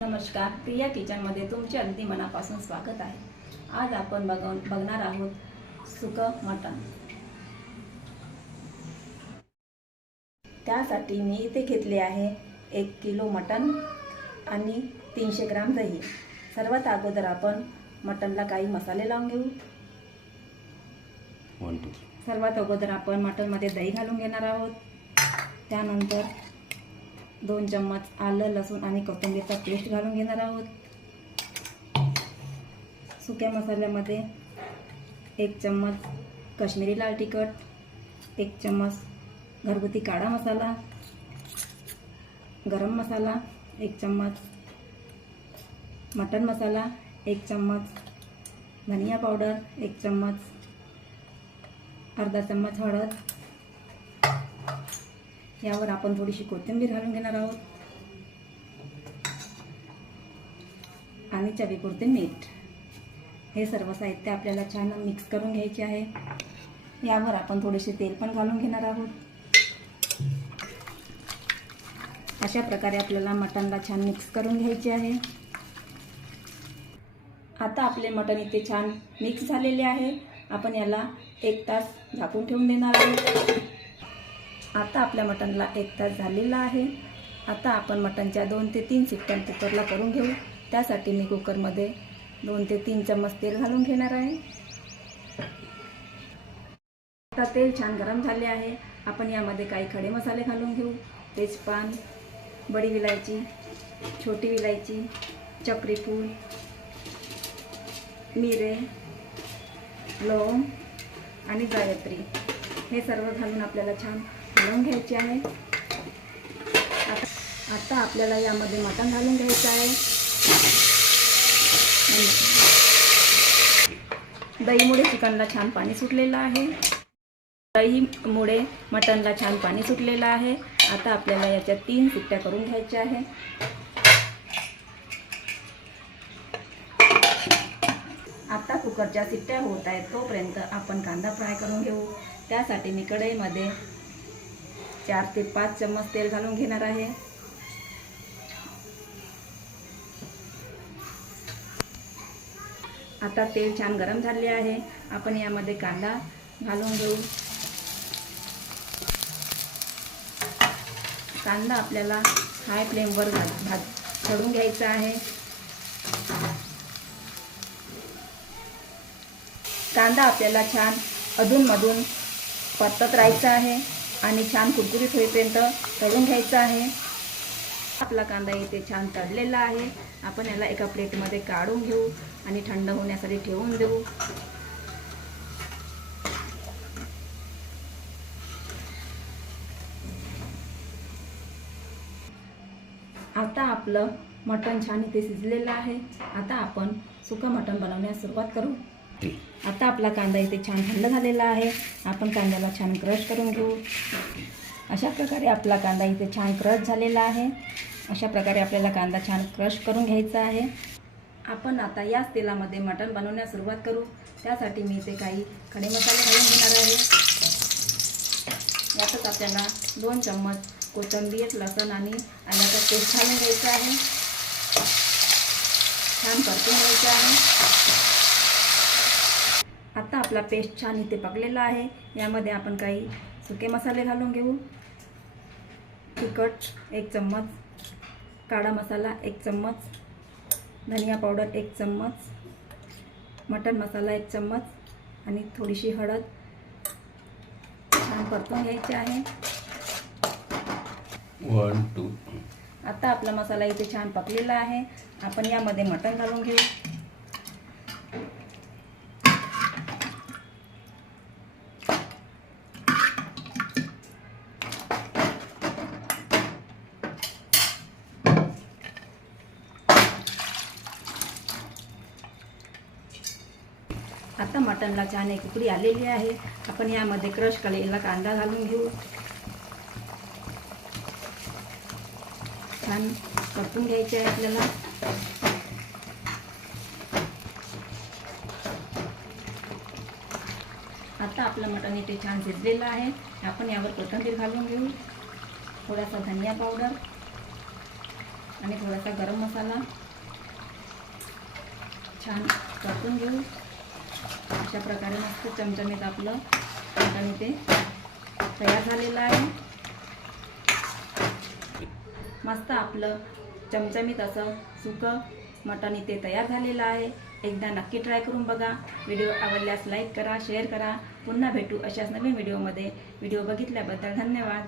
नमस्कार, प्रिया किचनमध्ये तुमचे अगदी मनापासून स्वागत आहे। आज आपण बघणार आहोत सुकं मटण। त्यासाठी मी इथे घेतले आहे 1 किलो मटण आणि 300 ग्राम दही। सर्वात अगोदर आपण मटणला काही मसाले लावून घेऊ। सर्वात अगोदर आपण मटणमध्ये दही घालून घेणार आहोत। त्यानंतर 2 चम्मच आलं लसूण आणि कोथिंबीरचा पेस्ट घालून घेणार आहोत। सुक्या मसाल्यामध्ये 1 चम्मच काश्मीरी लाल तिखट, 1 चम्मच घरगुती काळा मसाला, गरम मसाला 1 चम्मच, मटन मसाला 1 चम्मच, धनिया पावडर 1 चम्मच, अर्धा चम्मच हळद। यावर आपण थोडीशी कोथिंबीर घालून घेणार आहोत आणि चवीपुरते मीठ। हे सर्व साहित्य आपल्याला छान मिक्स करून घ्यायचे आहे। यावर आपण थोडेसे तेल पण घालून घेणार आहोत। अशा प्रकारे आपल्याला मटणला छान मिक्स करून घ्यायचे आहे। आता आपले मटण इथे छान मिक्स झालेले आहे। आपण याला 1 तास झाकून ठेवून देणार आहोत। आता आपल्या मटणला 1 तास झालेला आहे। आता आपण मटणच्या 2 ते 3 शिट्ट्या कुकरला करून घेऊ। त्यासाठी मी कुकरमध्ये 2 ते 3 चम्मच तेल घालून घेणार आहे। आता तेल छान गरम झाले आहे। आपण यामध्ये काही खडे मसाले घालून घेऊ। तेजपान, बडी विलायची, छोटी विलायची, चक्रीफूल, मिरे, लवंग आणि जायत्री हे सर्व घालून आपल्याला छान हलवून घ्यायचे आहे। आता आपल्याला यामध्ये मटण घालून घ्यायचं आहे। दहीमुळे चिकनला छान पाणी सुटलेलं आहे। दहीमुळे मटणला छान पाणी सुटलेलं आहे। आता आपल्याला याच्या 3 शिट्ट्या करून घ्यायच्या आहे। आता कुकरच्या शिट्ट्या होत आहेत तोपर्यंत आपण कांदा फ्राय करून घेऊ। त्यासाठी मी कढईमध्ये 4 ते 5 चम्मच तेल घालून घेणार आहे। आता तेल छान गरम झाले आहे। आपण यामध्ये कांदा घालून घेऊ। कांदा आपल्याला हाय फ्लेमवर तळून घ्यायचा आहे। कांदा आपल्याला छान अधूनमधून परतत राहायचा आहे आणि छान कुरकुरीत होईपर्यंत तळून घ्यायचा आहे। आपला कांदा इथे छान तळलेला आहे। आपण याला एका प्लेटमध्ये काढून घेऊ आणि थंड होण्यासाठी ठेवून देऊ। आता आपलं मटण छान इथे शिजलेलं आहे। आता आपण सुकं मटण बनवण्यास सुरुवात करू। आता आपला कांदा इथे छान थंड झालेला आहे। आपण कांद्याला छान क्रश करून घेऊ। अशा प्रकारे आपला कांदा इथे छान क्रश झालेला आहे। अशा प्रकारे आपल्याला कांदा छान क्रश करून घ्यायचा आहे। आपण आता याच तेलामध्ये मटण बनवण्यास सुरुवात करू। त्यासाठी मी इथे काही खडे मसाले घालून घेणार आहे। यातच आपल्याला 2 चम्मच कोथिंबीर, लसूण आणि आल्याचा पेस्ट घालून घ्यायचा आहे। छान परतून घ्यायचा आहे। आता आपला पेस्ट छान इथे पकलेला आहे। यामध्ये आपण काही सुके मसाले घालून घेऊ। तिखट 1 चम्मच, काळा मसाला 1 चम्मच, धनिया पावडर 1 चम्मच, मटन मसाला 1 चम्मच आणि थोडीशी हळद छान परतून घ्यायची आहे। 1 2 आता आपला मसाला इथे छान पकलेला आहे। आपण यामध्ये मटण घालून घेऊ। आता मटणला छान एक उकळी आलेली आहे। आपण यामध्ये क्रश केलेला कांदा घालून घेऊ। छान परतून घ्यायचे आहे आपल्याला। आता आपलं मटण इथे छान शिजलेलं आहे। आपण यावर कोथिंबीर घालून घेऊ, थोडासा धनिया पावडर, आणि थोडासा गरम मसाला छान परतून घेऊ। अशा प्रकारे मस्त चमचमीत आपलं मटण इथे तयार झालेलं आहे। मस्त आपलं चमचमीत असं सुकं मटण इथे तयार झालेलं आहे। एकदा नक्की ट्राय करून बघा। व्हिडिओ आवडल्यास लाईक करा, शेअर करा। पुन्हा भेटू अशाच नवीन व्हिडिओमध्ये। व्हिडिओ बघितल्याबद्दल धन्यवाद।